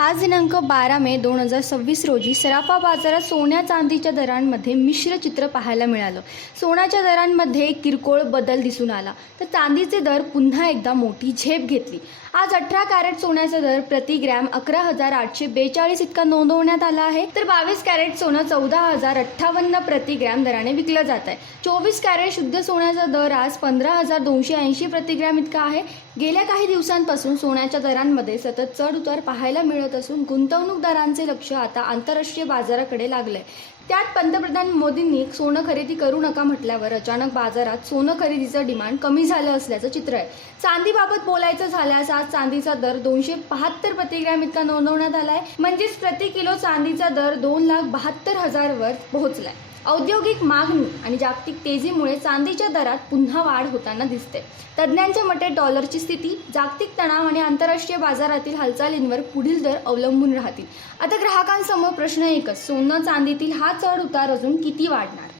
आज दिनांक 12 मे 2026 रोजी सराफा बाजारात सोन्या चांदीच्या दरांमध्ये मिश्र चित्र पाहायला मिळालं। सोन्याच्या दरांमध्ये किरकोळ बदल दिसून आला, तर चांदीचे दर पुन्हा एकदा मोठी झेप घेतली। आज 18 कॅरेट सोन्याचा दर प्रति ग्रॅम 11,842 इतका नोंदवण्यात आला आहे, तर 22 कॅरेट सोनं 14,058 प्रति ग्रॅम दराने विकलं जात आहे। 24 कॅरेट शुद्ध सोन्याचा दर आज 15,280 प्रति ग्रॅम इतका आहे। गेल्या काही दिवसांपासून सोन्याच्या दरांमध्ये सतत चढ उतार पाहायला मिळत असून गुंतवणूकदारांचे लक्ष आता आंतरराष्ट्रीय बाजाराकडे लागले। त्यात पंतप्रधान मोदींनी सोनं खरेदी करू नका म्हटल्यावर अचानक बाजारात सोनं खरेदीचं डिमांड कमी झालं असल्याचं चित्र आहे। चांदीबाबत बोलायचं झाल्यास आज चांदीचा दर 272 प्रति ग्रॅम इतका नोंदवण्यात आलाय, म्हणजेच प्रति किलो चांदीचा दर 2,72,000 वर पोहोचलाय। औद्योगिक मागणी आणि जागतिक तेजीमुळे चांदीच्या दरात पुन्हा वाढ होताना दिसते। तज्ज्ञांच्या मते डॉलरची स्थिती, जागतिक तणाव आणि आंतरराष्ट्रीय बाजारातील हालचालींवर पुढील दर अवलंबून राहतील। आता ग्राहकांसमोर प्रश्न एकच, सोनं चांदीतील हा चढ उतार अजून किती वाढणार?